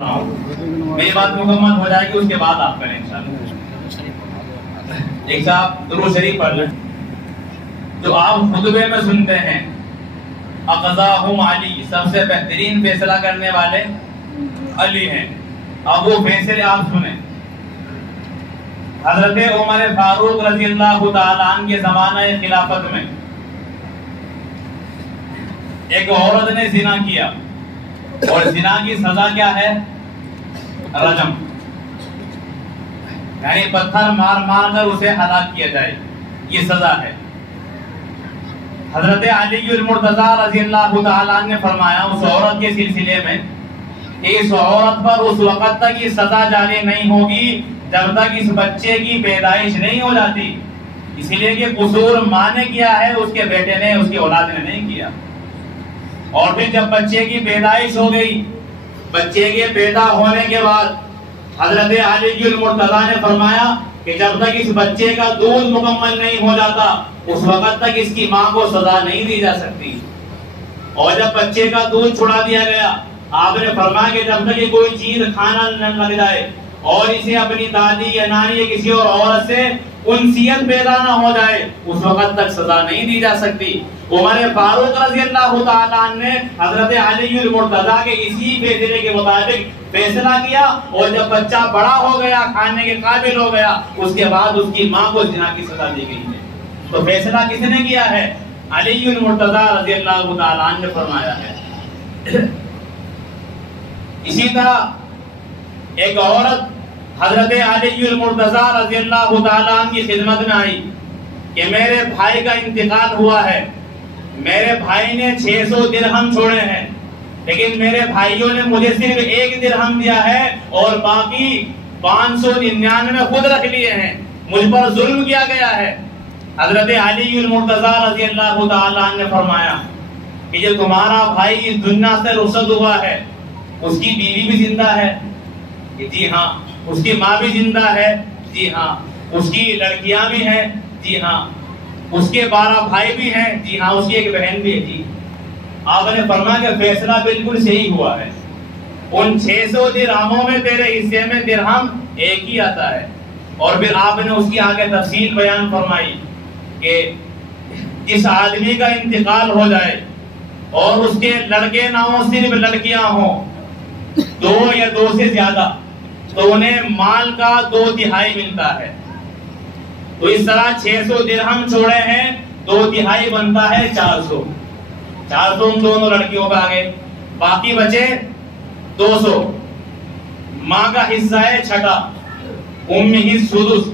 میری بات مکمل ہو جائے گی اس کے بعد آپ کریں انشاءاللہ۔ ایک صاحب درود شریف پڑھ لیں جو آپ خطبے میں سنتے ہیں، اقضاہم علی، سب سے بہترین فیصلہ کرنے والے علی ہیں۔ اب وہ فیصلے آپ سنیں۔ حضرت عمر فاروق رضی اللہ تعالیٰ عنہ کے زمانہ خلافت میں ایک عورت نے زنا کیا، اور زنا کی سزا کیا ہے؟ رجم، یعنی پتھر مار مار کر اسے ہلاک کیا جائے، یہ سزا ہے۔ حضرت علی المرتضی رضی اللہ تعالیٰ عنہ نے فرمایا اس عورت کے سلسلے میں کہ اس عورت پر اس وقت تک یہ سزا جاری نہیں ہوگی جب تک اس بچے کی پیدائش نہیں ہو جاتی، اس لیے کہ قصور ماں نے کیا ہے، اس کے بیٹے نے، اس کی اولاد نے نہیں کیا۔ اور پھر جب بچے کی پیدائش ہو گئی، بچے کے پیدا ہونے کے بعد حضرت علی المرتضی نے فرمایا کہ جب تک اس بچے کا دودھ مکمل نہیں ہو جاتا اس وقت تک اس کی ماں کو سزا نہیں دی جا سکتی۔ اور جب بچے کا دودھ چھڑا دیا گیا، آپ نے فرمایا کہ جب تک یہ کوئی چیز کھانا نہ لگ جائے اور اسے اپنی دادی یا نانی یا کسی اور عورت سے انسیت پیدا نہ ہو جائے اس وقت تک سزا نہیں دی جا سکتی۔ عمر فاروق رضی اللہ تعالیٰ عنہ نے حضرت علی المرتضی کے اسی فیصلے کے مطابق فیصلہ کیا، اور جب بچہ بڑا ہو گیا، کھانے کے قابل ہو گیا، اس کے بعد اس کی ماں کو زنا کی سزا دی گئی ہے۔ تو فیصلہ کس نے کیا ہے؟ علی المرتضی رضی اللہ تعالیٰ عنہ نے فرمایا ہے۔ اسی طرح ایک عورت حضرت علی المرتضی رضی اللہ تعالیٰ عنہ کی خدمت میں آئی کہ میرے بھائی کا انتقال ہوا ہے، میرے بھائی نے 600 درہم چھوڑے ہیں، لیکن میرے بھائیوں نے مجھے صرف 1 درہم دیا ہے اور باقی 599 خود رکھ لیے ہیں، مجھ پر ظلم کیا گیا ہے۔ حضرت علی المرتضی رضی اللہ تعالیٰ عنہ نے فرمایا کہ جو تمہارا بھائی اس دنیا سے رخصت ہوا ہے اس کی بیوی بھی زندہ ہے؟ جی ہاں۔ اس کی ماں بھی زندہ ہے؟ جی ہاں۔ اس کی لڑکیاں بھی ہیں؟ جی ہاں۔ اس کے 12 بھائی بھی ہیں؟ جی ہاں۔ اس کی ایک بہن بھی ہے؟ جی۔ آپ نے فرمایا کہ فیصلہ بالکل صحیح ہوا ہے، ان 600 درہموں میں تیرے حصے میں درہم ایک ہی آتا ہے۔ اور پھر آپ نے اس کی آگے تفصیل بیان فرمائی کہ جس آدمی کا انتقال ہو جائے اور اس کے لڑکے نہ ہوں، صرف لڑکیاں ہوں، 2 یا 2 سے زیادہ، تو انہیں مال کا 2/3 ملتا ہے۔ تو اس طرح 600 درہم چھوڑے ہیں، 2/3 بنتا ہے 400 ان دونوں لڑکیوں پہ آگے، باقی بچے 200۔ ماں کا حصہ ہے چھٹا، امہ السدس،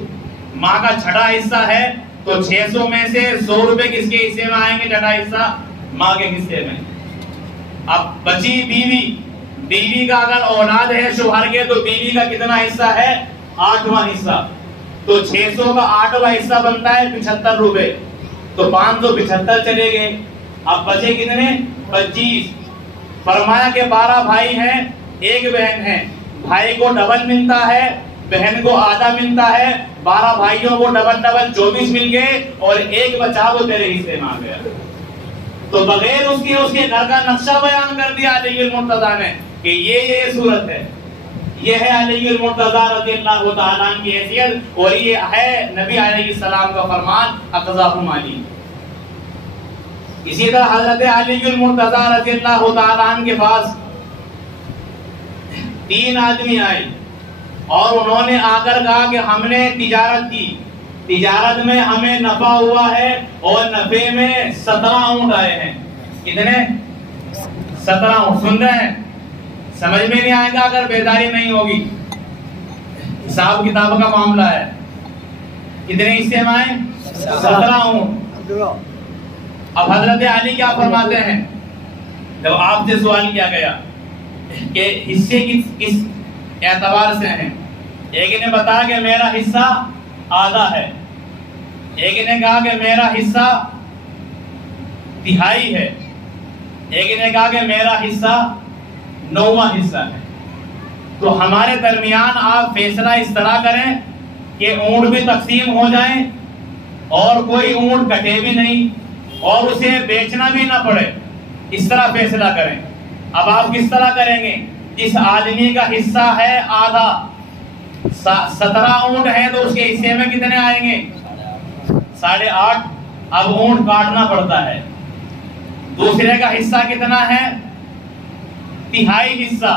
ماں کا چھٹا حصہ ہے، تو 600 میں سے 100 روپے کس کے حصے میں آئیں گے؟ چھٹا حصہ ماں کے حصے میں۔ اب بچی بیوی کا اگر اولاد ہے شوہر کے، تو بیوی کا کتنا حصہ ہے؟ 8واں حصہ، تو 600 کا 8واں حصہ بنتا ہے 75 روپے، تو 575 چلے گئے۔ اب بچے کتنے؟ 25۔ فرمایا کہ 12 بھائی ہیں، 1 بہن ہے، بھائی کو ڈبل ملتا ہے، بہن کو آدھا ملتا ہے، 12 بھائیوں کو ڈبل 24 مل گئے، اور 1 بچا وہ تیرے حصے میں آ گیا۔ تو بغیر اس کے گھر کا نقشہ بیان کر دیا علی المرتضی نے کہ یہ صورت ہے، یہ ہے علی المرتضی رضی اللہ تعالیٰ عنہ کی حیثیت، اور یہ ہے نبی علیہ السلام کا فرمان اقضاہم علی۔ اسی طرح حضرت علی المرتضی رضی اللہ تعالیٰ عنہ کے پاس 3 آدمی آئے، اور انہوں نے آ کر کہا کہ ہم نے تجارت کی، تجارت میں ہمیں نفع ہوا ہے، اور نفع میں 17 اونٹ آئے ہیں۔ کتنے؟ 17 اونٹ۔ سن رہے ہیں؟ سمجھ میں نہیں آئے گا اگر بیداری نہیں ہوگی، حساب کتاب کا معاملہ ہے۔ کتنے حصے میں آئے؟ 17 اونٹ۔ اب حضرت علی کیا فرماتے ہیں جب آپ سے سوال کیا گیا کہ حصے کس اعتبار سے ہیں؟ ایک نے بتایا کہ میرا حصہ آدھا ہے، ایک نے کہا کہ میرا حصہ 1/3 ہے، ایک نے کہا کہ میرا حصہ 9واں حصہ ہے۔ تو ہمارے درمیان آپ فیصلہ اس طرح کریں کہ اونٹ بھی تقسیم ہو جائیں اور کوئی اونٹ کٹے بھی نہیں اور اسے بیچنا بھی نہ پڑے، اس طرح فیصلہ کریں۔ اب آپ کس طرح کریں گے؟ جس آدمی کا حصہ ہے آدھا، 17 اونٹ ہے تو اس کے حصے میں کتنے آئیں گے؟ 8.5۔ اب اونٹ کاٹنا پڑتا ہے۔ دوسرے کا حصہ کتنا ہے؟ 1/3 حصہ،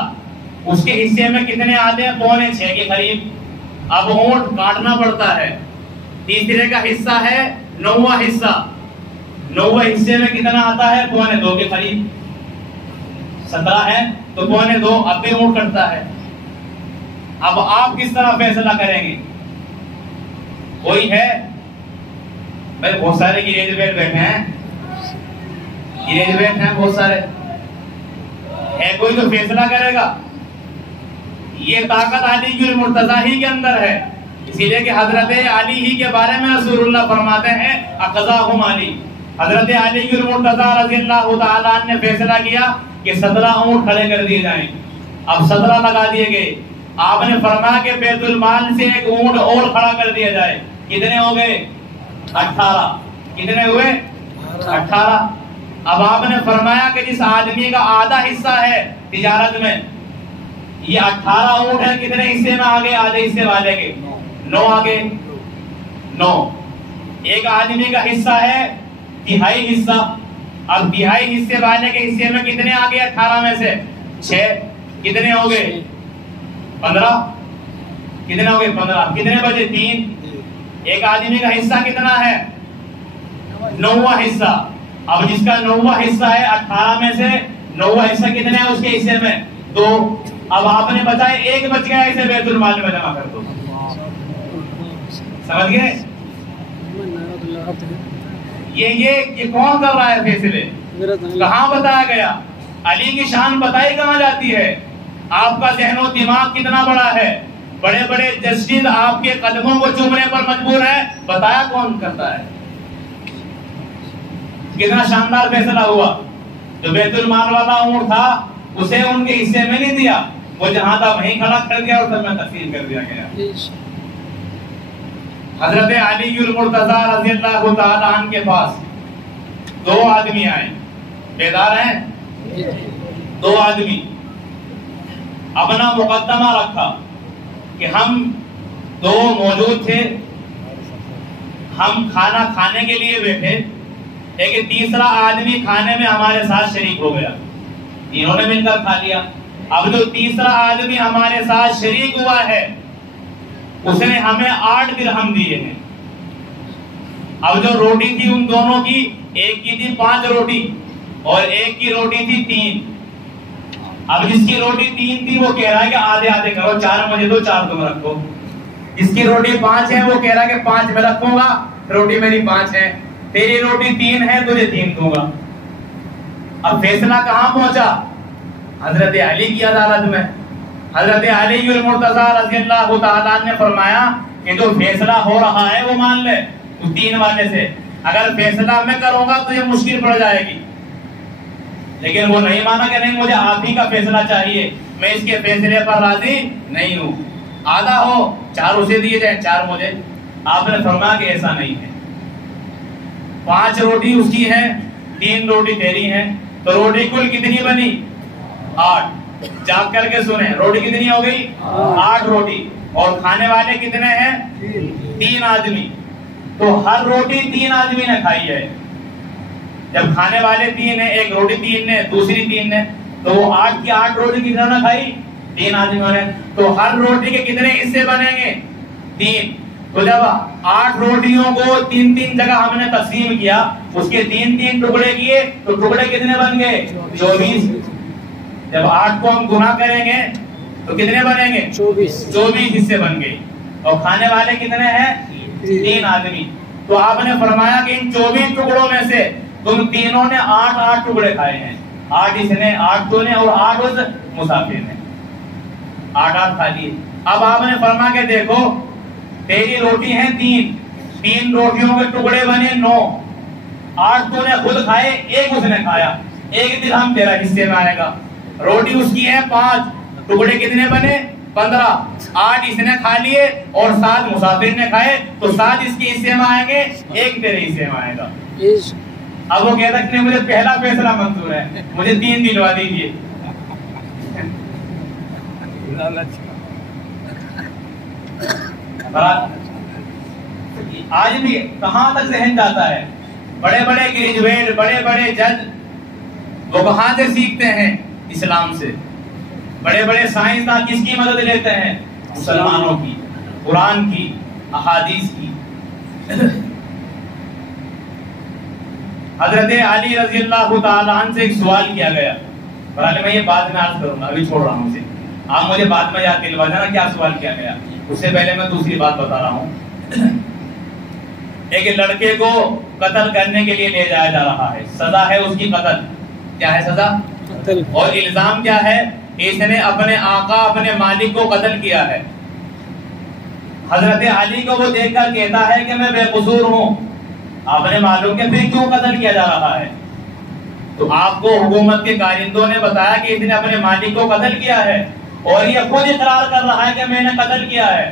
اس کے حصے میں کتنے آتے ہیں؟ 5.25 کے قریب۔ اب اونٹ کاٹنا پڑتا ہے۔ تیسرے کا حصہ ہے 9واں حصہ، 9واں حصے میں کتنا آتا ہے؟ 2.25 کے قریب۔ 17 ہے تو 2.25 اب بھی اونٹ کٹتا ہے۔ اب آپ کس طرح فیصلہ کریں گے؟ کوئی ہے؟ بھائی بہت سارے گریجویٹ بیٹھے ہیں، گریجویٹ ہیں بہت سارے، ہے کوئی تو فیصلہ کرے گا؟ یہ طاقت علی کی المرتضیٰ ہی کے اندر ہے، اسی لیے کہ حضرت علی ہی کے بارے میں رسول اللہ فرماتے ہیں اقضاہم علی۔ حضرت علی کی المرتضیٰ رضی اللہ تعالیٰ عنہ نے فیصلہ کیا کہ 17 اونٹ کھڑے کر دیے جائیں۔ اب 17 لگا دیے گئے۔ آپ نے فرمایا کہ بیت المال سے ایک اونٹ اور کھڑا کر دیا جائے۔ کتنے ہو گئے؟ 18۔ کتنے ہوئے؟ 18۔ اب آپ نے فرمایا کہ جس آدمی کا آدھا حصہ ہے تجارت میں، یہ 18 اونٹ ہے، کتنے حصے میں آگے؟ آدھے حصے والے کے 9 آگے 9۔ ایک آدمی کا حصہ ہے 1/3 حصہ، اب 1/2 حصے والے کے حصے میں کتنے آگے؟ 18 میں سے 6، کتنے ہو گئے؟ 15۔ کتنے ہو گئے؟ 15۔ کتنے بجے؟ 3۔ ایک آدمی کا حصہ کتنا ہے؟ 9واں حصہ۔ اب جس کا 9واں حصہ ہے 18 میں سے 9واں حصہ کتنے ہے اس کے حصے میں؟ 2۔ اب آپ نے بتایا 1 بچ گیا، اسے بیت المال میں جمع کر دو۔ سمجھ گئے؟ یہ کون کر رہا ہے فیصلے؟ کہاں بتایا گیا؟ علی کی شان بتائی کہاں جاتی ہے؟ آپ کا ذہن و دماغ کتنا بڑا ہے؟ بڑے بڑے جسٹس آپ کے قدموں کو چومنے پر مجبور ہے، بتایا کون کرتا ہے؟ کتنا شاندار فیصلہ ہوا۔ جو بیت المال والا اونٹ تھا اسے ان کے حصے میں نہیں دیا، وہ جہاں تھا وہیں کھڑا کر دیا اور سب میں تقسیم کر دیا گیا۔ حضرت علی المرتضیٰ رضی اللہ تعالی عنہ کے پاس 2 آدمی آئے، بیدار ہیں؟ 2 آدمی اپنا مقدمہ رکھا کہ ہم 2 موجود تھے، ہم کھانا کھانے کے لیے بیٹھے، لیکن تیسرا آدمی کھانے میں ہمارے ساتھ شریک ہو گیا، تینوں نے مل کر کھا لیا۔ اب جو تیسرا آدمی ہمارے ساتھ شریک ہوا ہے اس نے ہمیں 8 درہم دیے ہیں۔ اب جو روٹی تھی ان دونوں کی، ایک کی تھی 5 روٹی اور ایک کی روٹی تھی 3۔ اب جس کی روٹی 3 تھی وہ کہہ رہا ہے کہ آدھے آدھے کرو، 4 مجھے دو 4 تم رکھو۔ جس کی روٹی 5 ہے وہ کہہ رہا ہے کہ 5 میں رکھوں گا، روٹی میری 5 ہے، تیری روٹی 3 ہے، تجھے 3 دوں گا۔ اب فیصلہ کہاں پہنچا؟ حضرت علی کی عدالت میں۔ حضرت علی المرتضیٰ رضی اللہ تعالیٰ نے فرمایا کہ جو فیصلہ ہو رہا ہے وہ مان لے اس 3 والے سے، اگر فیصلہ میں کروں گا تو یہ مشکل پڑ جائے گی۔ لیکن وہ نہیں مانا کہ نہیں مجھے آپ ہی کا فیصلہ چاہیے، میں اس کے فیصلے پر راضی نہیں ہوں، آدھا ہو 4 اسے دیے جائیں 4 مجھے۔ آپ نے فرمایا کہ ایسا نہیں ہے، 5 روٹی اس کی ہے، 3 روٹی تیری ہے، تو روٹی کل کتنی بنی؟ 8۔ جاگ کر کے سنیں، روٹی کتنی ہو گئی؟ 8 روٹی، اور کھانے والے کتنے ہیں؟ 3 آدمی، تو ہر روٹی 3 آدمی نے کھائی ہے۔ جب کھانے والے 3 ہیں، ایک روٹی 3 نے، دوسری 3 نے، تو وہ 8 کی 8 روٹی کتنا نے کھائی؟ 3 آدمیوں نے، تو ہر روٹی کے کتنے حصے بنیں گے؟ 3۔ تو جب 8 روٹیوں کو 3 جگہ ہم نے تقسیم کیا، اس کے 3 ٹکڑے کیے، تو ٹکڑے کتنے بن گئے؟ 24۔ جب 8 کو ہم گنا کریں گے تو کتنے بنیں گے؟ 24 حصے بن گئے، اور کھانے والے کتنے ہیں؟ 3 آدمی۔ تو آپ نے فرمایا کہ ان 24 ٹکڑوں میں سے تم تینوں نے 8 ٹکڑے کھائے ہیں، 8 اس نے، 8 تو نے، اور 8 اس مسافر نے، 8 کھا لیے۔ اب آپ نے فرمایا کہ دیکھو تیری روٹی ہیں 3 روٹیوں کے ٹکڑے بنے 9، 8 تو نے خود کھائے، 1 اس نے کھایا، 1 درہم تیرا حصے میں آئے گا۔ روٹی اس کی ہے 5، ٹکڑے کتنے بنے؟ 15، 8 اس نے کھا لیے اور 7 مسافر نے کھائے، تو 7 اس کے حصے میں آئیں گے، 1 تیرے حصے میں آئے گا۔ اب وہ کہتا ہے کہ مجھے پہلا فیصلہ منظور ہے، مجھے 3 دلوا دیجیے۔ آج بھی کہاں تک ذہن جاتا ہے؟ بڑے بڑے گریجویٹ، بڑے بڑے جج، وہ کہاں سے سیکھتے ہیں؟ اسلام سے۔ بڑے بڑے سائنسداں کس کی مدد لیتے ہیں؟ مسلمانوں کی، قرآن کی، احادیث کی۔ حضرت علی رضی اللہ تعالیٰ عنہ سے ایک سوال کیا گیا، برحال میں یہ بعد میں عرض کروں گا، ابھی چھوڑ رہا ہوں اسے، آپ مجھے بعد میں یاد دلوا دینا کیا سوال کیا گیا۔ اس سے پہلے میں دوسری بات بتا رہا ہوں۔ ایک لڑکے کو قتل کرنے کے لیے لے جایا جا رہا ہے، سزا ہے اس کی قتل۔ کیا ہے سزا؟ اور الزام کیا ہے؟ اس نے اپنے آقا، اپنے مالک کو قتل کیا ہے۔ حضرت علی کو وہ دیکھ کر کہتا ہے کہ میں بے قصور ہوں۔ آپ نے معلوم کہ پھر کیوں قتل کیا جا رہا ہے؟ تو آپ کو حکومت کے کارندوں نے بتایا کہ اس نے اپنے مالک کو قتل کیا ہے، اور یہ خود اقرار کر رہا ہے کہ میں نے قتل کیا ہے۔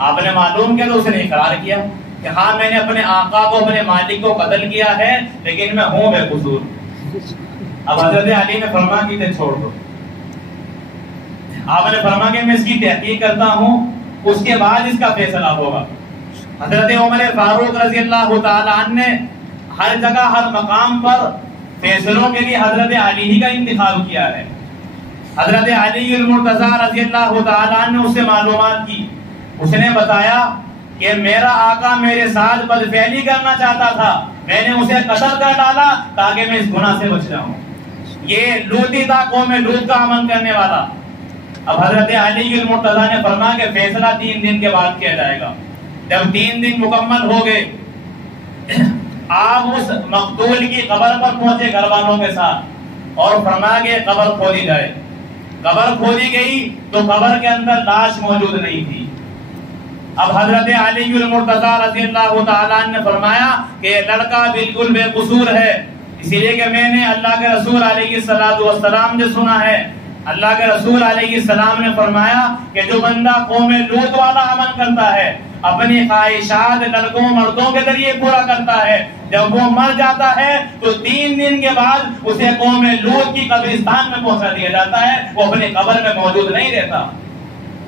آپ نے معلوم کیا تو اس نے اقرار کیا کہ ہاں میں نے اپنے آقا کو، اپنے مالک کو قتل کیا ہے، لیکن میں ہوں بے قصور۔ اب حضرت علی نے فرمایا کہ اسے چھوڑ دو۔ آپ نے فرمایا کہ میں اس کی تحقیق کرتا ہوں، اس کے بعد اس کا فیصلہ ہوگا۔ حضرت عمر فاروق رضی اللہ تعالیٰ عنہ نے ہر جگہ، ہر مقام پر فیصلوں کے لیے حضرت علی ہی کا انتخاب کیا ہے۔ حضرت علی المرتضیٰ رضی اللہ تعالیٰ عنہ نے اس سے معلومات کی۔ اس نے بتایا کہ میرا آقا میرے ساتھ بدفعلی کرنا چاہتا تھا، میں نے اسے قتل کر ڈالا تاکہ میں اس گناہ سے بچ جاؤں۔ یہ لوٹی تھا، قوم لوط کا امن کرنے والا۔ اب حضرت علی المرتضیٰ نے فرمایا کہ فیصلہ 3 دن کے بعد کیا جائے گا۔ جب 3 دن مکمل ہو گئے، آپ اس مقتول کی قبر پر پہنچے گھر والوں کے ساتھ، اور فرمایا کہ قبر کھودی جائے۔ قبر کھودی گئی تو قبر کے اندر لاش موجود نہیں تھی۔ اب حضرت علی المرتضیٰ رضی اللہ تعالیٰ عنہ نے فرمایا کہ یہ لڑکا بالکل بے قصور ہے، اسی لیے کہ میں نے اللہ کے رسول علیہ السلام سے سنا ہے، اللہ کے رسول علیہ السلام نے فرمایا کہ جو بندہ قوم لوط والا عمل کرتا ہے، اپنی خواہشات لڑکوں مردوں کے ذریعے پورا کرتا ہے، جب وہ مر جاتا ہے تو 3 دن کے بعد اسے قوم لوط کی قبرستان میں پہنچا دیا جاتا ہے، وہ اپنی قبر میں موجود نہیں رہتا۔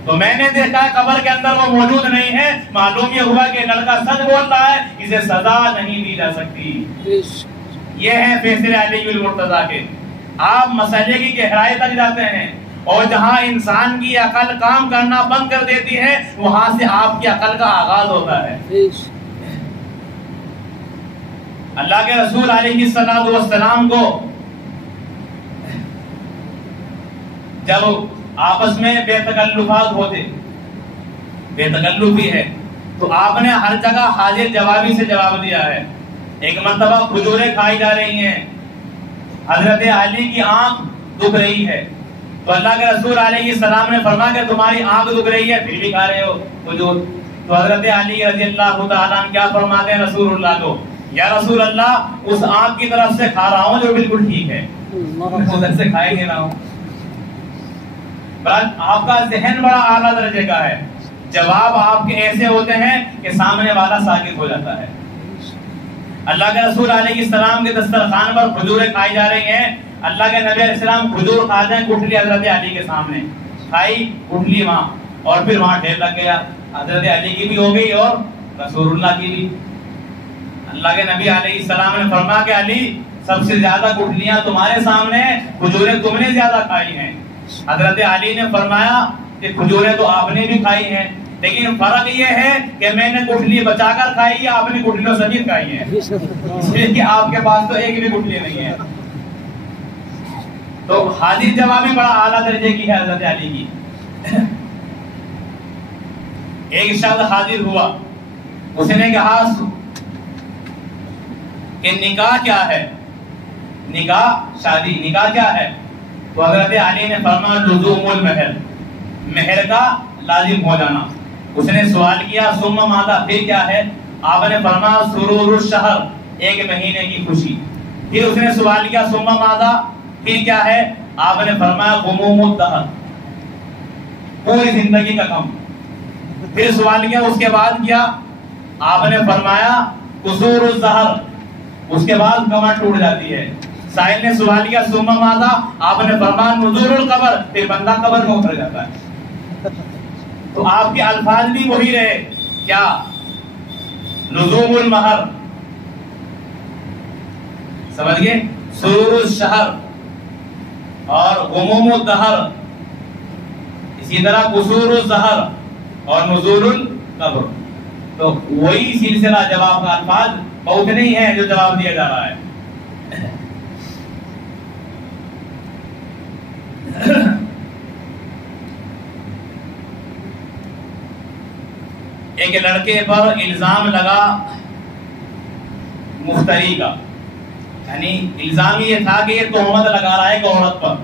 تو میں نے دیکھا قبر کے اندر وہ موجود نہیں ہے، معلوم یہ ہوا کہ لڑکا سچ بول رہا ہے، اسے سزا نہیں دی جا سکتی۔ یہ ہے فیصلے علی المرتضیٰ کے۔ آپ مسئلے کی گہرائی تک جاتے ہیں، اور جہاں انسان کی عقل کام کرنا بند کر دیتی ہے، وہاں سے آپ کی عقل کا آغاز ہوتا ہے۔ اللہ کے رسول علیہ السلام کو جب آپس میں بے تکلفات ہوتے، بے تکلفی ہے، تو آپ نے ہر جگہ حاضر جوابی سے جواب دیا ہے۔ ایک مرتبہ کھجوریں کھائی جا رہی ہیں، حضرت علی کی آنکھ دکھ رہی ہے، تو اللہ کے رسول علیہ السلام نے فرمایا کہ تمہاری آنکھ دکھ رہی ہے پھر بھی کھا رہے ہو کھجور۔ تو حضرت علی رضی اللہ تعالیٰ عنہ کیا فرماتے ہیں رسول اللہ کو؟ یا رسول اللہ، اس آنکھ کی طرف سے کھا رہا ہوں جو بالکل ٹھیک ہے، ادھر سے کھائے نہیں رہا ہوں۔ آپ کا ذہن بڑا اعلیٰ درجے کا ہے، جواب آپ کے ایسے ہوتے ہیں کہ سامنے والا ساکت ہو جاتا ہے۔ اللہ کے رسول علیہ السلام کے دسترخوان پر کھجوریں کھائی جا رہی ہیں، اللہ کے نبی علیہ السلام کھجور کھا جائیں، گٹھلی حضرت علی کے سامنے کھائی، گٹھلی وہاں، اور پھر وہاں ڈھیر لگ گیا، حضرت علی کی بھی ہو گئی اور رسول اللہ کی بھی۔ اللہ کے نبی علیہ السلام نے فرمایا کہ علی، سب سے زیادہ گٹھلیاں تمہارے سامنے، کھجوریں تم نے زیادہ کھائی ہیں۔ حضرت علی نے فرمایا کہ کھجوریں تو آپ نے بھی کھائی ہیں، لیکن فرق یہ ہے کہ میں نے گٹھلی بچا کر کھائی ہے، آپ نے گٹھلیوں سمیت کھائی ہے، اس لیے کہ آپ کے پاس تو ایک بھی گٹھلی نہیں ہے۔ تو حاضر جوابی بڑا اعلیٰ درجے کی ہے حضرت علی کی۔ ایک شخص حاضر ہوا، اس نے کہا کہ نکاح کیا ہے؟ نکاح شادی، نکاح کیا ہے؟ تو حضرت علی نے فرمایا لزوم المہر، مہر کا لازم ہو جانا۔ اس نے سوال کیا ثم ماذا، پھر کیا ہے؟ آپ نے فرمایا سرور الشہر، 1 مہینے کی خوشی۔ پھر اس نے سوال کیا ثم ماذا، پھر کیا ہے؟ آپ نے فرمایا غموم الدہر، پوری زندگی کا غم۔ پھر سوال کیا اس کے بعد کیا؟ آپ نے فرمایا قصور الظہر، اس کے بعد کمر ٹوٹ جاتی ہے۔ سائل نے سوال کیا ثم ماذا، آپ نے فرمایا نزول القبر، پھر بندہ قبر میں اتر جاتا ہے. تو آپ کے الفاظ بھی وہی رہے، کیا لزوم المہر، سمجھ گئے، سرور الشہر اور غموم الدہر، اسی طرح قصور الظہر اور نزول القبر. تو وہی سلسلہ جواب کا الفاظ بہت نہیں ہے جو جواب دیا جا رہا ہے. ایک لڑکے پر الزام لگا مفتری کا، یعنی الزام یہ تھا کہ یہ تہمت لگا رہا ہے ایک عورت پر،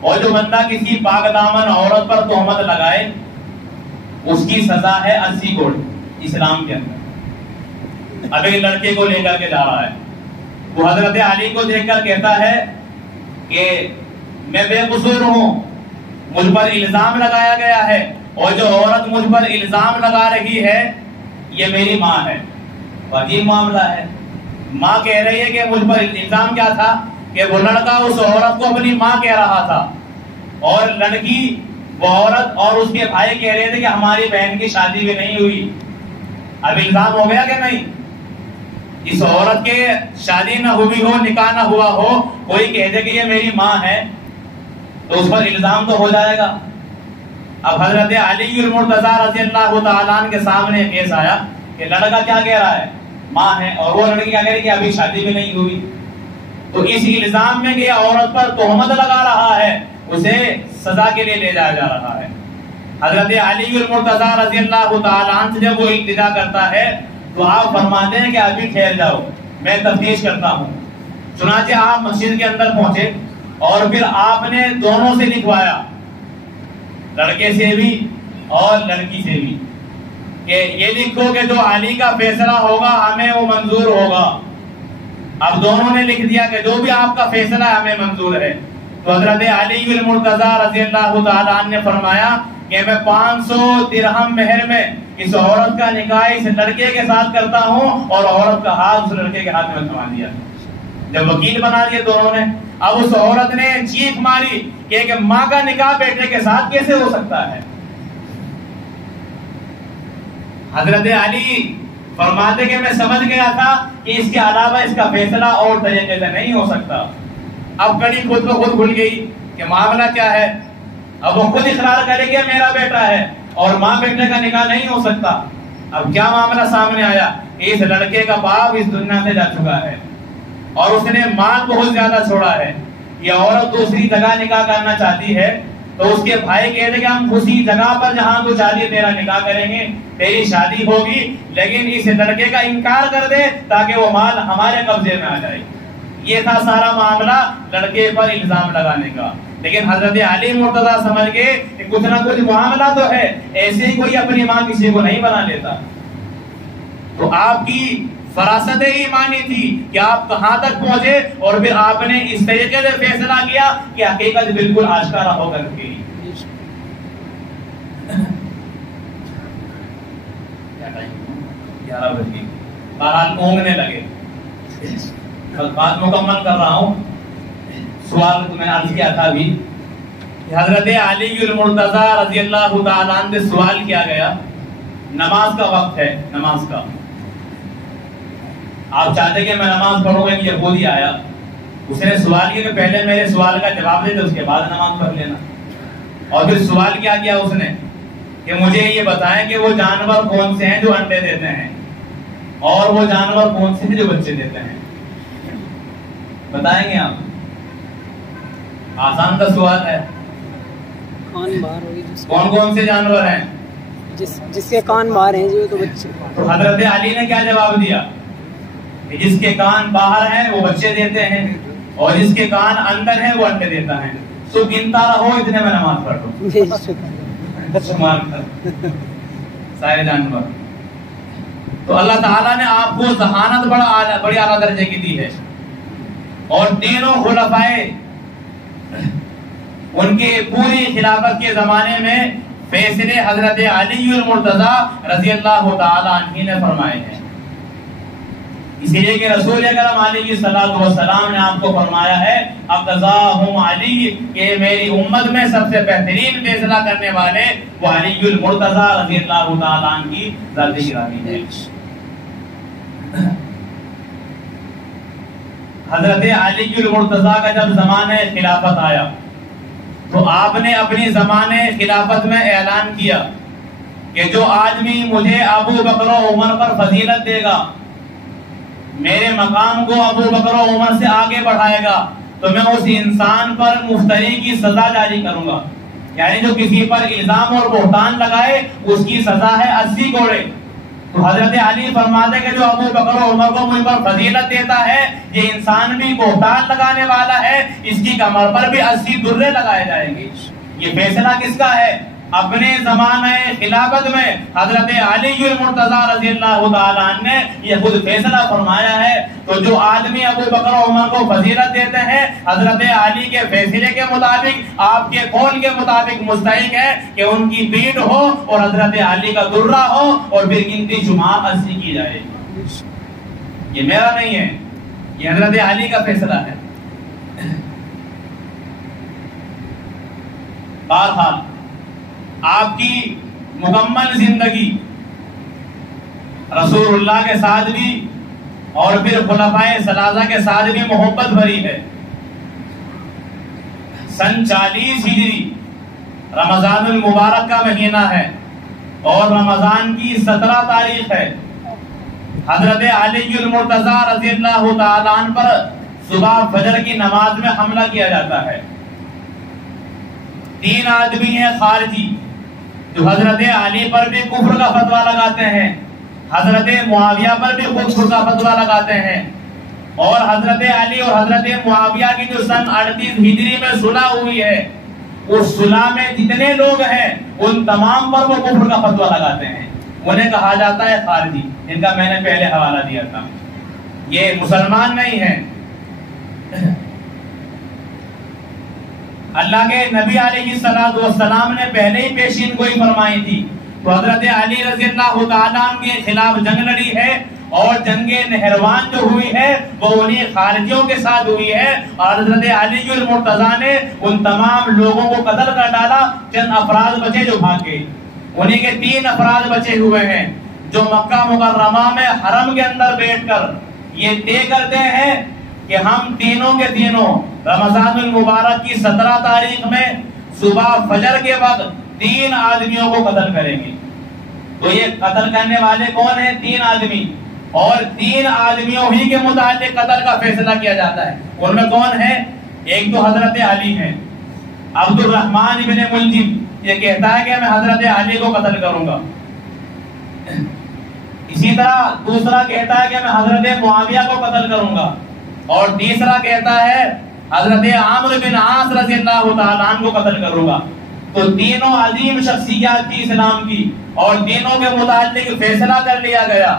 اور جو بندہ کسی پاک دامن عورت پر تہمت لگائے اس کی سزا ہے 80 کوڑ اسلام کے اندر. اب ایک لڑکے کو لے کر کے جا رہا ہے، وہ حضرت علی کو دیکھ کر کہتا ہے کہ میں بے قصور ہوں، مجھ پر الزام لگایا گیا ہے، اور جو عورت مجھ پر الزام لگا رہی ہے یہ میری ماں ہے. عجیب معاملہ ہے، ماں کہہ رہی ہے کہ مجھ پر الزام کیا تھا کہ وہ لڑکا اس عورت کو اپنی ماں کہہ رہا تھا، اور لڑکی وہ عورت اور اس کے بھائی کہہ رہے تھے کہ ہماری بہن کی شادی بھی نہیں ہوئی. اب الزام ہو گیا کہ نہیں؟ اس عورت کے شادی نہ ہوئی ہو، نکاح نہ ہوا ہو، کوئی کہہ دے کہ یہ میری ماں ہے تو اس پر الزام تو ہو جائے گا. اب حضرت علی المرتضی رضی اللہ تعالیٰ عنہ کے سامنے کیس آیا کہ لڑکا کیا کہہ رہا ہے، ماں ہے، اور وہ لڑکی کیا کہہ رہی ہے کہ ابھی شادی بھی نہیں ہوئی. تو اس الزام میں کہ یہ عورت پر تہمت لگا رہا ہے اسے سزا کے لیے لے جایا جا رہا ہے. حضرت علی المرتضی رضی اللہ تعالیٰ عنہ سے جب وہ التجا کرتا ہے تو آپ فرماتے ہیں کہ ابھی ٹھہر جاؤ، میں تفتیش کرتا ہوں. چنانچہ آپ مسجد کے اندر پہنچے اور پھر آپ نے دونوں سے لکھوایا، لڑکے سے بھی اور لڑکی سے بھی، کہ یہ لکھو کہ جو علی کا فیصلہ ہوگا ہمیں وہ منظور ہوگا. اب دونوں نے لکھ دیا کہ جو بھی آپ کا فیصلہ ہمیں منظور ہے. تو حضرت علی المرتضی رضی اللہ تعالیٰ عنہ نے فرمایا کہ میں 500 درہم مہر میں اس عورت کا نکاح اس لڑکے کے ساتھ کرتا ہوں، اور عورت کا ہاتھ اس لڑکے کے ہاتھ میں تھما دیا. جب وکیل بنا دیے دونوں نے، اب اس عورت نے چیخ ماری کہ ماں کا نکاح بیٹے کے ساتھ کیسے ہو سکتا ہے. حضرت علی فرماتے کہ میں سمجھ گیا تھا کہ اس کے علاوہ اس کا فیصلہ اور طریقے سے نہیں ہو سکتا. اب کڑی خود کو خود بھول گئی کہ معاملہ کیا ہے. اب وہ خود اقرار کرے کہ میرا بیٹا ہے اور ماں بیٹے کا نکاح نہیں ہو سکتا. اب کیا معاملہ سامنے آیا، اس لڑکے کا باپ اس دنیا سے جا چکا ہے اور اس نے مال بہت زیادہ چھوڑا ہے. یہ عورت دوسری جگہ نکاح کرنا چاہتی ہے تو اس کے بھائی کہتے کہ ہم اسی جگہ پر جہاں تو چاہیے تیرا نکاح کریں گے، تیری شادی ہوگی، لیکن اس لڑکے کا انکار کر دے تاکہ وہ مال ہمارے قبضے میں آ جائے. یہ تھا سارا معاملہ لڑکے پر الزام لگانے کا. لیکن حضرت علی مرتضی سمجھ گئے کہ کچھ نہ کچھ معاملہ تو ہے، ایسے ہی کوئی اپنی ماں کسی کو نہیں بنا لیتا. تو آپ کی فراست ایمانی تھی کہ آپ کہاں تک پہنچے، اور پھر آپ نے اس طریقے سے فیصلہ کیا کہ حقیقت بالکل آشکارا ہو کر کے بہرحال اونگنے لگے. بات مکمل کر رہا ہوں. سوال میں نے عرض کیا تھا ابھی کہ حضرت علی المرتضی رضی اللہ تعالیٰ عنہ سے سوال کیا گیا، نماز کا وقت ہے، نماز کا، آپ چاہتے کہ میں نماز پڑھوں گا، کہ یہودی آیا، اس نے سوال کیا کہ پہلے میرے سوال کا جواب دے دے اس کے بعد نماز پڑھ لینا. اور پھر سوال کیا کیا اس نے کہ مجھے یہ بتائیں کہ وہ جانور کون سے ہیں جو انڈے دیتے ہیں، اور وہ جانور کون سے ہیں جو بچے دیتے ہیں. بتائیں گے آپ؟ آسان کا سوال ہے. کون کون سے جانور ہیں؟ جس کے کان باہر ہیں جو تو بچے. تو حضرت علی نے کیا جواب دیا کہ جس کے کان باہر ہیں وہ بچے دیتے ہیں، اور جس کے کان اندر ہیں وہ انڈے دیتا ہے. سو گنتا رہو اتنے میں نماز پڑھ لو. سارے جانور. تو اللہ تعالیٰ نے آپ کو ذہانت بڑی اعلیٰ درجے کی دی ہے، اور تینوں خلفائے ان کے پوری خلافت کے زمانے میں فیصلے حضرت علی المرتضی رضی اللہ تعالی عنہ نے فرمائے ہیں. اسی لیے کہ رسول اکرم علیہ السلام نے آپ کو فرمایا ہے اقضاہم علی، کہ میری امت میں سب سے بہترین فیصلہ کرنے والے وہ علی المرتضی رضی اللہ تعالیٰ عنہ کی ذات گرامی ہے۔ حضرت علی المرتضی کا جب زمانہ خلافت آیا تو آپ نے اپنی زمانہ خلافت میں اعلان کیا کہ جو آدمی مجھے ابو بکر و عمر پر فضیلت دے گا، میرے مقام کو ابو بکر و عمر سے آگے بڑھائے گا، تو میں اس انسان پر مفتری کی سزا جاری کروں گا۔ یعنی جو کسی پر الزام اور بہتان لگائے اس کی سزا ہے 80 کوڑے۔ تو حضرت علی فرماتے کہ جو ابو بکر و عمر کو مجھ پر فضیلت دیتا ہے، یہ انسان بھی بہتان لگانے والا ہے، اس کی کمر پر بھی 80 درے لگائے جائیں گے۔ یہ فیصلہ کس کا ہے؟ اپنے زمانہ خلافت میں حضرت علی المرتضی رضی اللہ تعالیٰ عنہ نے یہ خود فیصلہ فرمایا ہے۔ تو جو آدمی ابو بکر و عمر کو فضیلت دیتے ہیں، حضرت علی کے فیصلے کے مطابق، آپ کے قول کے مطابق مستحق ہے کہ ان کی پیٹ ہو اور حضرت علی کا درہ ہو اور پھر گنتی شمار 80 کی جائے۔ یہ میرا نہیں ہے، یہ حضرت علی کا فیصلہ ہے۔ بہرحال آپ کی مکمل زندگی رسول اللہ کے ساتھ بھی اور پھر خلفائے ثلاثہ کے ساتھ بھی محبت بھری ہے۔ سن 40 ہجری رمضان المبارک کا مہینہ ہے اور رمضان کی 17 تاریخ ہے۔ حضرت علی المرتضی رضی اللہ تعالیٰ عنہ پر صبح فجر کی نماز میں حملہ کیا جاتا ہے۔ 3 آدمی ہیں خارجی جو حضرت علی پر بھی کفر کا فتویٰ لگاتے ہیں، حضرت معاویہ پر بھی کفر کا فتویٰ لگاتے ہیں، اور حضرت علی اور حضرت معاویہ کی جو سن 38 ہجری میں صلح ہوئی ہے، اس صلح میں جتنے لوگ ہیں ان تمام پر وہ کفر کا فتویٰ لگاتے ہیں۔ انہیں کہا جاتا ہے خارجی، ان کا میں نے پہلے حوالہ دیا تھا۔ یہ مسلمان نہیں ہیں۔ اللہ کے نبی علیہ السلام نے پہلے ہی پیشین گوئی فرمائی تھی۔ تو حضرت علی رضی اللہ تعالیٰ عنہ کے خلاف جنگ لڑی ہے، اور جنگ نہروان جو ہوئی ہے وہ انہی خارجیوں کے ساتھ ہوئی ہے، اور حضرت علی المرتضی نے ان تمام لوگوں کو قتل کر ڈالا۔ چند افراد بچے جو بھاگ گئے، انہی کے 3 افراد بچے ہوئے ہیں جو مکہ مکرمہ میں حرم کے اندر بیٹھ کر یہ طے کرتے ہیں کہ ہم تینوں کے تینوں رمضان المبارک کی 17 تاریخ میں صبح فجر کے وقت 3 آدمیوں کو قتل کریں گے۔ تو یہ قتل کرنے والے کون ہیں؟ 3 آدمی، اور 3 آدمیوں ہی کے متعلق قتل کا فیصلہ کیا جاتا ہے۔ ان میں کون ہے؟ ایک تو حضرت علی ہے، عبد الرحمن ابن ملجم یہ کہتا ہے کہ میں حضرت علی کو قتل کروں گا۔ اسی طرح دوسرا کہتا ہے کہ میں حضرت معاویہ کو قتل کروں گا، اور تیسرا کہتا ہے حضرت عامر بن عاص رضی اللہ تعالیٰ عنہ کو قتل کروں گا۔ تو تینوں عظیم شخصیات کی اسلام کی، اور تینوں کے متعلق فیصلہ کر لیا گیا۔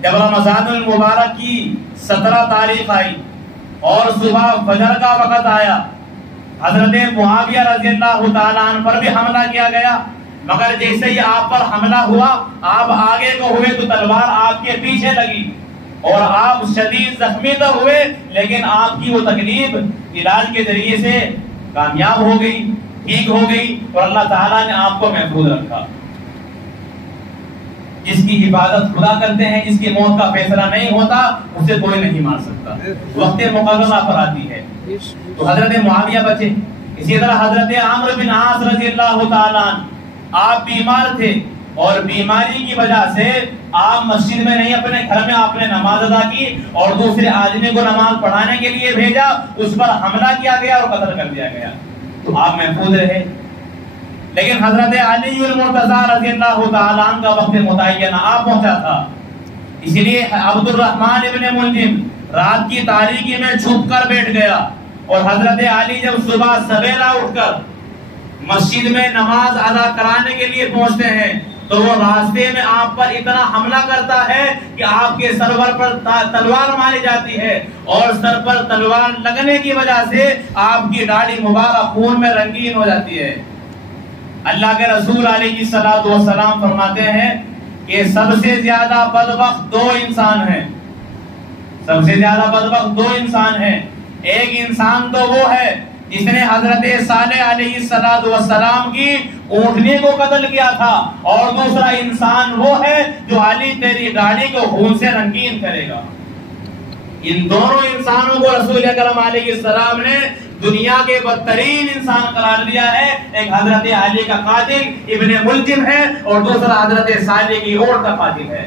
جب رمضان المبارک کی 17 تاریخ آئی اور صبح فجر کا وقت آیا، حضرت معاویہ رضی اللہ تعالیٰ عنہ پر بھی حملہ کیا گیا، مگر جیسے ہی آپ پر حملہ ہوا، آپ آگے کو ہوئے تو تلوار آپ کے پیچھے لگی اور آپ شدید زخمی تو ہوئے، لیکن آپ کی وہ تکلیف علاج کے ذریعے سے کامیاب ہو گئی، ٹھیک ہو گئی، اور اللہ تعالیٰ نے آپ کو محفوظ رکھا۔ جس کی حفاظت خدا کرتے ہیں، جس کی موت کا فیصلہ نہیں ہوتا، اسے کوئی نہیں مار سکتا، وقت مقررہ پر آتی ہے۔ تو حضرت معاویہ بچے، اسی طرح حضرت عامر بن عاص رضی اللہ تعالیٰ عنہ، آپ بیمار تھے اور بیماری کی وجہ سے آپ مسجد میں نہیں، اپنے گھر میں آپ نے نماز ادا کی اور دوسرے آدمی کو نماز پڑھانے کے لیے بھیجا، اس پر حملہ کیا گیا اور قتل کر دیا گیا۔ تو آپ محفوظ رہے، لیکن حضرت علی المرتضی رضی اللہ تعالیٰ عنہ کا وقت متعینہ آپ پہنچا تھا، اسی لیے عبد الرحمن ابن ملجم رات کی تاریکی میں چھپ کر بیٹھ گیا، اور حضرت علی جب صبح سویرا اٹھ کر مسجد میں نماز ادا کرانے کے لیے پہنچتے ہیں تو وہ راستے میں آپ پر اتنا حملہ کرتا ہے کہ آپ کے سرور پر تلوار ماری جاتی ہے، اور سر پر تلوار لگنے کی وجہ سے آپ کی داڑھی مبارک خون میں رنگین ہو جاتی ہے۔ اللہ کے رسول علیہ الصلوۃ والسلام فرماتے ہیں کہ سب سے زیادہ بدبخت 2 انسان ہیں، سب سے زیادہ بدبخت دو انسان ہیں. ایک انسان تو وہ ہے جس نے حضرت صالح علیہ السلام کی اونٹنی کو قتل کیا تھا, اور دوسرا انسان وہ ہے جو علی تیری گاڑی کو خون سے رنگین کرے گا. ان دونوں انسانوں کو رسول اکرم علیہ السلام نے دنیا کے بدترین انسان قرار دیا ہے. ایک حضرت علی کا قاتل ابن ملجم ہے, اور دوسرا حضرت صالح کی اونٹ کا قاتل ہے.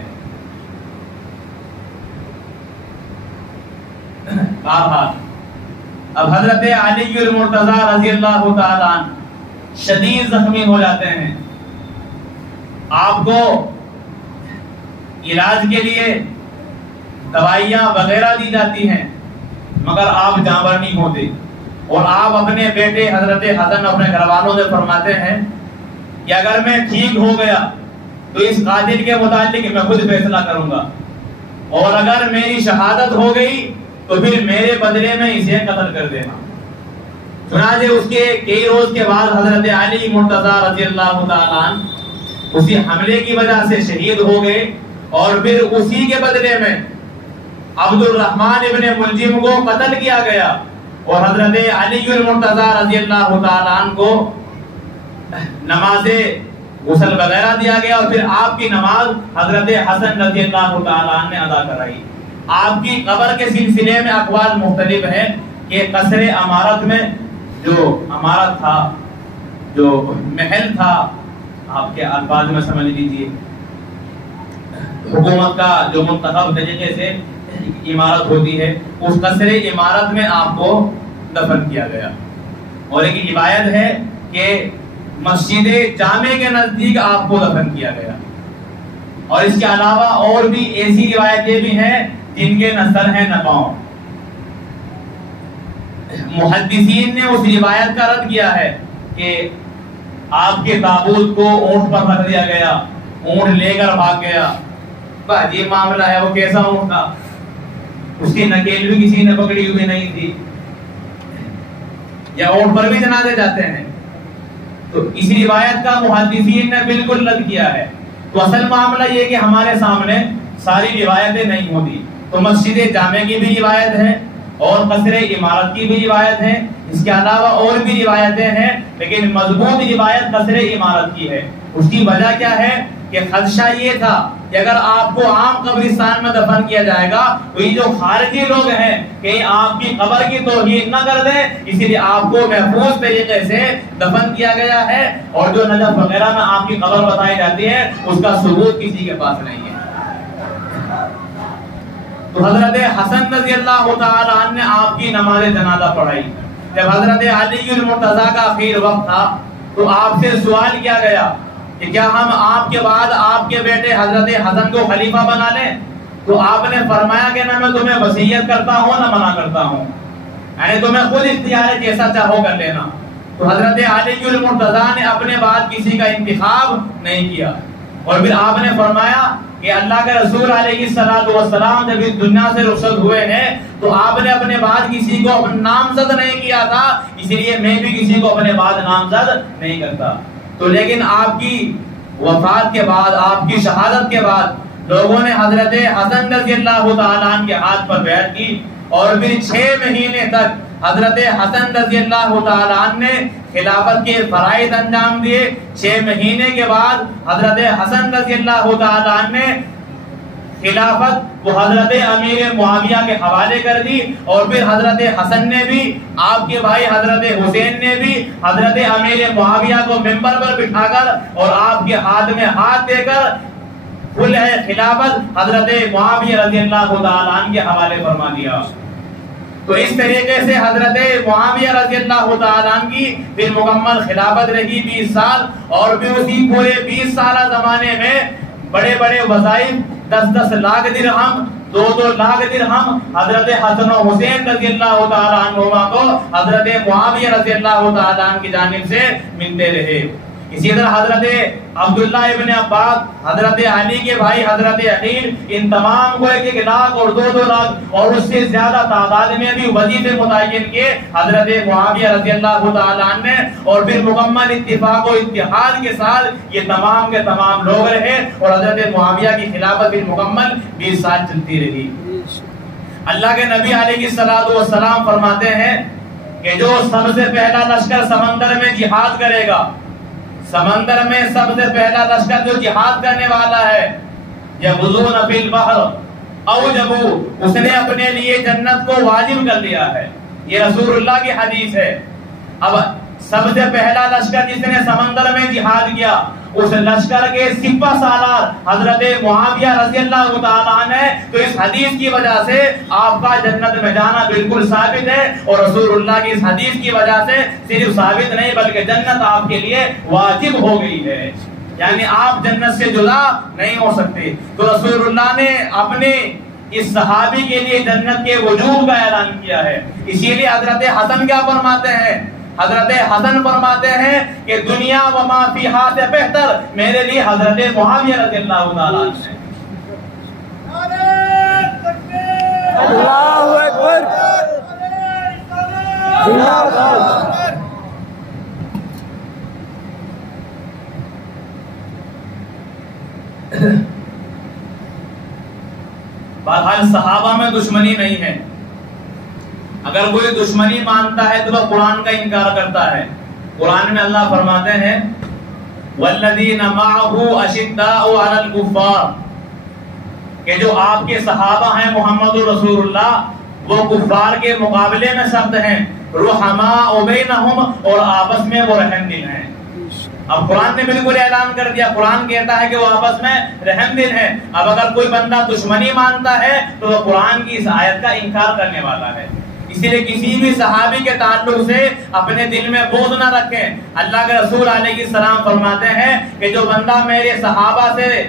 اب حضرت علی المرتضی رضی اللہ تعالی عنہ شدید زخمی ہو جاتے ہیں. آپ کو علاج کے لیے دوائیاں وغیرہ دی جاتی ہیں, مگر آپ جانبر نہیں ہوتے, اور آپ اپنے بیٹے حضرت حسن اپنے گھر والوں سے فرماتے ہیں کہ اگر میں ٹھیک ہو گیا تو اس قاتل کے متعلق میں خود فیصلہ کروں گا, اور اگر میری شہادت ہو گئی تو پھر میرے بدلے میں اسے قتل کر دینا. چنانچہ اس کے کئی روز کے بعد حضرت علی مرتضی رضی اللہ تعالی عنہ اسی حملے کی وجہ سے شہید ہو گئے, اور پھر اسی کے بدلے میں عبد الرحمن ابن ملجم کو قتل کیا گیا, اور حضرت علی المرتضی رضی اللہ تعالی عنہ کو نماز غسل وغیرہ دیا گیا, اور پھر آپ کی نماز حضرت حسن رضی اللہ تعالی عنہ نے ادا کرائی. آپ کی قبر کے سلسلے میں اقوال مختلف ہیں کہ قصر امارت میں جو امارت تھا, جو محل تھا, آپ کے الفاظ میں سمجھ لیجیے, حکومت کا جو منتخب طریقے سے عمارت ہوتی ہے, اس قصر عمارت میں آپ کو دفن کیا گیا. اور ایک روایت ہے کہ مسجد جامع کے نزدیک آپ کو دفن کیا گیا. اور اس کے علاوہ اور بھی ایسی روایتیں بھی ہیں جن کے نہ سر ہیں نہ پاؤں. محدثین نے اس روایت کا رد کیا ہے کہ آپ کے تابوت کو اونٹ پر رکھ دیا گیا, اونٹ لے کر بھاگ گیا. بس یہ معاملہ ہے, وہ کیسا اونٹ تھا, اس کی نکیل بھی کسی نے پکڑی ہوئی نہیں تھی, یا اونٹ پر بھی جنازے جاتے ہیں. تو اس روایت کا محدثین نے بالکل رد کیا ہے. تو اصل معاملہ یہ کہ ہمارے سامنے ساری روایتیں نہیں ہوتی. تو مسجد جامع کی بھی روایت ہے, اور قصر عمارت کی بھی روایت ہے, اس کے علاوہ اور بھی روایتیں ہیں, لیکن مضبوط روایت قصر عمارت کی ہے. اس کی وجہ کیا ہے کہ خدشہ یہ تھا کہ اگر آپ کو عام قبرستان میں دفن کیا جائے گا تو یہ جو خارجی لوگ ہیں کہیں آپ کی قبر کی توہین نہ کر دیں, اسی لیے آپ کو محفوظ طریقے سے دفن کیا گیا ہے. اور جو نجف وغیرہ میں آپ کی قبر بتائی جاتی ہے اس کا ثبوت کسی کے پاس نہیں ہے. تو حضرت حسن رضی اللہ تعالی عنہ نے آپ کی نماز جنازہ پڑھائی. جب حضرت علی المرتضی کا آخر وقت تھا تو آپ سے سوال کیا گیا کہ کیا ہم آپ کے بعد آپ کے بیٹے حضرت حسن کو خلیفہ بنا لیں؟ تو آپ نے فرمایا کہ نہ میں تمہیں وصیت کرتا ہوں نہ منع کرتا ہوں, یعنی تمہیں خود اختیار ہے, جیسا چاہو کر لینا. تو حضرت علی المرتضی نے اپنے بعد کسی کا انتخاب نہیں کیا, اور پھر آپ نے فرمایا کہ اللہ کے رسول علیہ السلام جب اس دنیا سے رخصت ہوئے ہیں تو آپ نے اپنے بعد کسی کو اپنا نامزد نہیں کیا تھا, اسی لیے میں بھی کسی کو اپنے بعد نامزد نہیں کرتا. تو لیکن آپ کی وفات کے بعد, آپ کی شہادت کے بعد لوگوں نے حضرت حسن رضی اللہ تعالیٰ عنہ کے ہاتھ پر بیعت کی, اور پھر 6 مہینے تک حضرت حسن رضی اللہ تعالیٰ عنہ نے خلافت کے فرائض انجام دیے. 6 مہینے کے بعد حضرت حسن رضی اللہ تعالیٰ عنہ نے خلافت وہ حضرت امیر معاویہ کے حوالے کر دی, اور پھر حضرت حسن نے بھی, آپ کے بھائی حضرت حسین نے بھی حضرت امیر معاویہ کو منبر پر بٹھا کر اور آپ کے ہاتھ میں ہاتھ دے کر کل خلافت حضرت معاویہ رضی اللہ تعالیٰ عنہ کے حوالے فرما دیا. تو اس طریقے سے حضرت معاویہ رضی اللہ تعالیٰ عنہ کی پھر مکمل خلافت رہی 20 سال, اور پھر اسی پورے 20 سالہ زمانے میں بڑے بڑے وظائف 10-10 لاکھ درہم 2-2 لاکھ درہم حضرت حسن و حسین رضی اللہ تعالیٰ عنہما کو حضرت معاویہ رضی اللہ تعالیٰ عنہ کی جانب سے ملتے رہے. اسی طرح حضرت عبداللہ ابن عباس, حضرت علی کے بھائی حضرت عقیل, ان تمام کو 1-1 لاکھ اور 2-2 لاکھ اور اس سے زیادہ تعداد میں بھی وظیفے متعین کیے حضرت معاویہ رضی اللہ تعالیٰ عنہ نے, اور پھر مکمل اتفاق و اتحاد کے ساتھ یہ تمام کے تمام لوگ رہے, اور حضرت معاویہ کی خلافت پھر مکمل 20 سال چلتی رہی. اللہ کے نبی علیہ السلام فرماتے ہیں کہ جو سب سے پہلا لشکر سمندر میں جہاد کرے گا، سمندر میں سب سے پہلا لشکر جو جہاد کرنے والا ہے، یغزون فی البحر اوجبوا، اس نے اپنے لیے جنت کو واجب کر لیا ہے. یہ رسول اللہ کی حدیث ہے. اب سب سے پہلا لشکر جس نے سمندر میں جہاد کیا، اس لشکر کے سپہ سالار حضرت معاویہ رضی اللہ تعالیٰ عنہ ہے. تو اس حدیث کی وجہ سے آپ کا جنت میں جانا بالکل ثابت ہے، اور رسول اللہ کی اس حدیث کی وجہ سے صرف ثابت نہیں بلکہ جنت آپ کے لیے واجب ہو گئی ہے، یعنی آپ جنت سے جدا نہیں ہو سکتے. تو رسول اللہ نے اپنے اس صحابی کے لیے جنت کے وجوب کا اعلان کیا ہے. اسی لیے حضرت حسن کیا فرماتے ہیں؟ حضرت حسن فرماتے ہیں کہ دنیا و ما فیہا سے بہتر میرے لیے حضرت معاویہ رضی اللہ تعالیٰ عنہ ہے. اللہ اکبر، زندہ باد. بہرحال صحابہ میں دشمنی نہیں ہے. اگر کوئی دشمنی مانتا ہے تو وہ قرآن کا انکار کرتا ہے. قرآن میں اللہ فرماتے ہیں والذین معہ اشداء علی الکفار، کہ جو آپ کے صحابہ ہیں محمد رسول اللہ وہ کفار کے مقابلے میں سخت ہیں، رحماء بینہم، اور آپس میں وہ رحم دل ہیں. اب قرآن نے بالکل اعلان کر دیا، قرآن کہتا ہے کہ وہ آپس میں رحم دل ہیں. اب اگر کوئی بندہ دشمنی مانتا ہے تو وہ قرآن کی اس آیت کا انکار کرنے والا ہے. اسی لیے کسی بھی صحابی کے تعلق سے اپنے دل میں بغض نہ رکھیں. اللہ کے رسول علیہ السلام فرماتے ہیں کہ جو بندہ میرے صحابہ سے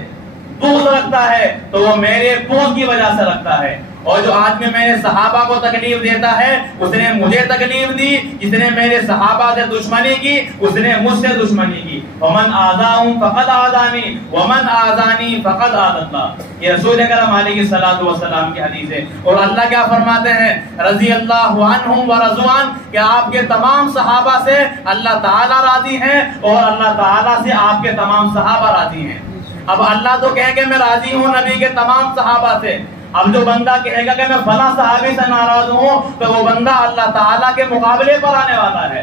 بغض رکھتا ہے تو وہ میرے بغض کی وجہ سے رکھتا ہے، اور جو آدمی میرے صحابہ کو تکلیف دیتا ہے اس نے مجھے تکلیف دی. جس نے میرے صحابہ سے دشمنی کی اس نے مجھ سے دشمنی کی. ومن آذاہم فقد آذانی ومن آذانی فقد آذى اللہ، یہ رسول اکرم علیہ السلام کی حدیث ہے. اور اللہ کیا فرماتے ہیں؟ رضی اللہ عنہم ورضوا عنہ، کہ آپ کے تمام صحابہ سے اللہ تعالیٰ راضی ہیں اور اللہ تعالیٰ سے آپ کے تمام صحابہ راضی ہیں. اب اللہ تو کہے کہ میں راضی ہوں نبی کے تمام صحابہ سے. اب جو بندہ کہے گا کہ میں فلاں صحابی سے ناراض ہوں تو وہ بندہ اللہ تعالیٰ کے مقابلے پر آنے والا ہے.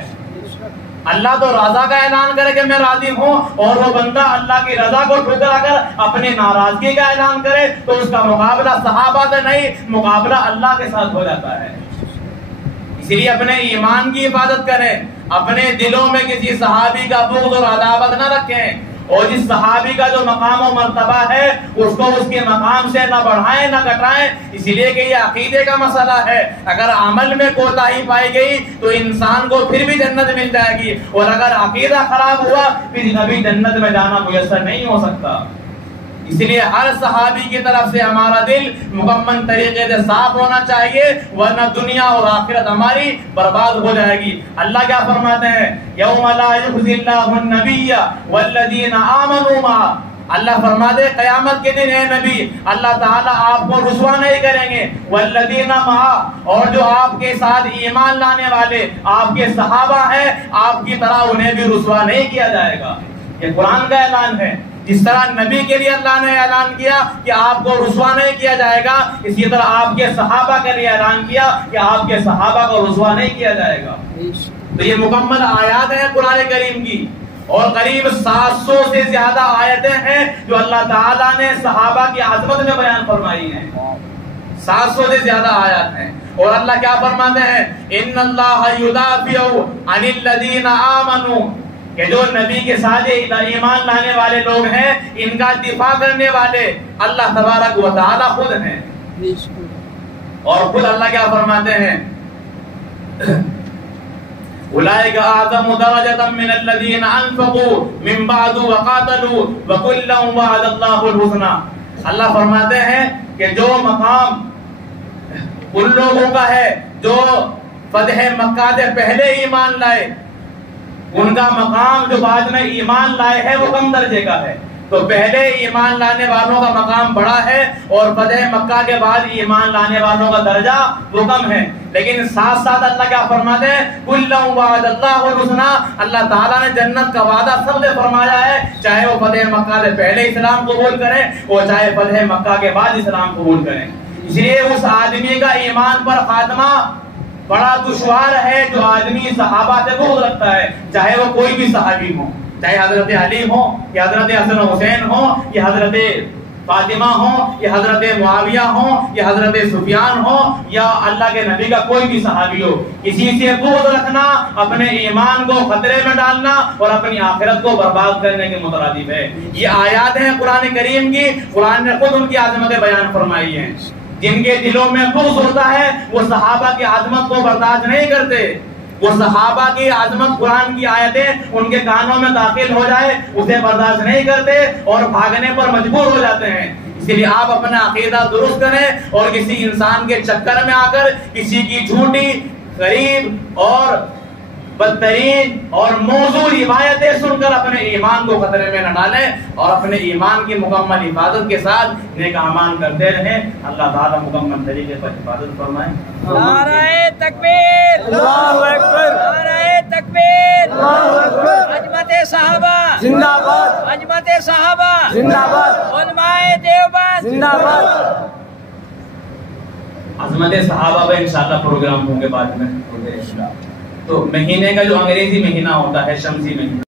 اللہ تو رضا کا اعلان کرے کہ میں راضی ہوں، اور وہ بندہ اللہ کی رضا کو ٹھکرا کر اپنے ناراضگی کا اعلان کرے تو اس کا مقابلہ صحابہ سے نہیں، مقابلہ اللہ کے ساتھ ہو جاتا ہے. اسی لیے اپنے ایمان کی حفاظت کریں، اپنے دلوں میں کسی صحابی کا بغض اور عداوت نہ رکھیں، اور جس صحابی کا جو مقام و مرتبہ ہے اس کو اس کے مقام سے نہ بڑھائیں نہ گھٹائیں. اسی لیے کہ یہ عقیدے کا مسئلہ ہے. اگر عمل میں کوتاہی پائی گئی تو انسان کو پھر بھی جنت مل جائے گی، اور اگر عقیدہ خراب ہوا پھر کبھی جنت میں جانا میسر نہیں ہو سکتا. اس لیے ہر صحابی کی طرف سے ہمارا دل مکمل طریقے سے صاف ہونا چاہیے، ورنہ دنیا اور آخرت ہماری برباد ہو جائے گی. اللہ کیا فرماتے ہیں؟ یوم لا یخزی اللہ النبی والذین آمنوا معہ، اللہ فرماتے قیامت کے دن ہے نبی اللہ تعالیٰ آپ کو رسوا نہیں کریں گے، والذین معہ، اور جو آپ کے ساتھ ایمان لانے والے آپ کے صحابہ ہیں آپ کی طرح انہیں بھی رسوا نہیں کیا جائے گا. یہ قرآن کا اعلان ہے. جس طرح نبی کے لیے اللہ نے اعلان کیا کہ آپ کو رسوا نہیں کیا جائے گا، اسی طرح آپ کے صحابہ کے لیے اعلان کیا کہ آپ کے صحابہ کو رسوا نہیں کیا جائے گا. تو یہ مکمل آیات ہیں قرآن کریم کی، اور قریب 700 سے زیادہ آیتیں ہیں جو اللہ تعالیٰ نے صحابہ کی عظمت میں بیان فرمائی ہیں. 700 سے زیادہ آیات ہیں. اور اللہ کیا فرماتے ہیں؟ ان اللہ یدافع عن الذین آمنوا، کہ جو نبی کے ساتھ ایمان لانے والے لوگ ہیں ان کا دفاع کرنے والے اللہ تبارک و تعالی خود ہیں. اور خود اللہ کیا فرماتے ہیں؟ اولئک اعظم درجۃ من الذین انفقوا من بعد وقاتلوا وکلا وعد اللہ الحسنى. اللہ فرماتے ہیں کہ جو مقام ان لوگوں کا ہے جو فتح مکہ سے پہلے ایمان لائے، ان کا مقام جو بعد میں ایمان لائے ہے وہ کم درجے کا ہے. تو پہلے ایمان لانے والوں کا مقام بڑا ہے اور فتح مکہ کے بعد ایمان لانے والوں کا درجہ وہ کم ہے. لیکن ساتھ ساتھ اللہ کیا فرماتے ہیں؟ کُلًّا وعد اللہ الحسنى، اللہ تعالیٰ نے جنت کا وعدہ سب سے فرمایا ہے، چاہے وہ فتح مکہ سے پہلے اسلام قبول کریں اور چاہے فتح مکہ کے بعد اسلام قبول کریں. اس لیے اس آدمی کا ایمان پر خاتمہ بڑا دشوار ہے جو آدمی صحابہ سے بغض رکھتا ہے، چاہے وہ کوئی بھی صحابی ہو، چاہے حضرت علی ہو یا حضرت حسن حسین ہو یا حضرت فاطمہ ہو یا حضرت معاویہ ہو یا حضرت سفیان ہو یا اللہ کے نبی کا کوئی بھی صحابی ہو، کسی سے بغض رکھنا اپنے ایمان کو خطرے میں ڈالنا اور اپنی آخرت کو برباد کرنے کے مترادف ہے۔ یہ آیات ہیں قرآن کریم کی، قرآن نے خود ان کی عظمتیں بیان فرمائی ہیں۔ جن کے دلوں میں بغض ہوتا ہے وہ صحابہ کی عظمت کو برداشت نہیں کرتے، وہ صحابہ کی عظمت قرآن کی آیتیں ان کے کانوں میں داخل ہو جائے اسے برداشت نہیں کرتے اور بھاگنے پر مجبور ہو جاتے ہیں۔ اس لیے آپ اپنا عقیدہ درست کریں اور کسی انسان کے چکر میں آ کر کسی کی جھوٹی، غریب اور بدترین اور موضوع روایتیں سن کر اپنے ایمان کو خطرے میں نہ ڈالیں اور اپنے ایمان کی مکمل حفاظت کے ساتھ نیک اعمال کرتے رہیں۔ اللہ تعالیٰ مکمل طریقے پر حفاظت فرمائے۔ نعرہ تکبیر، اللہ اکبر، نعرہ تکبیر، اللہ اکبر، عظمت صحابہ زندہ باد، عظمت صحابہ زندہ باد، علماء دیوبند زندہ باد۔ عظمت صحابہ پہ انشاءاللہ پروگرام ہوں گے بعد میں۔ تو مہینے کا جو انگریزی مہینہ ہوتا ہے شمسی مہینہ،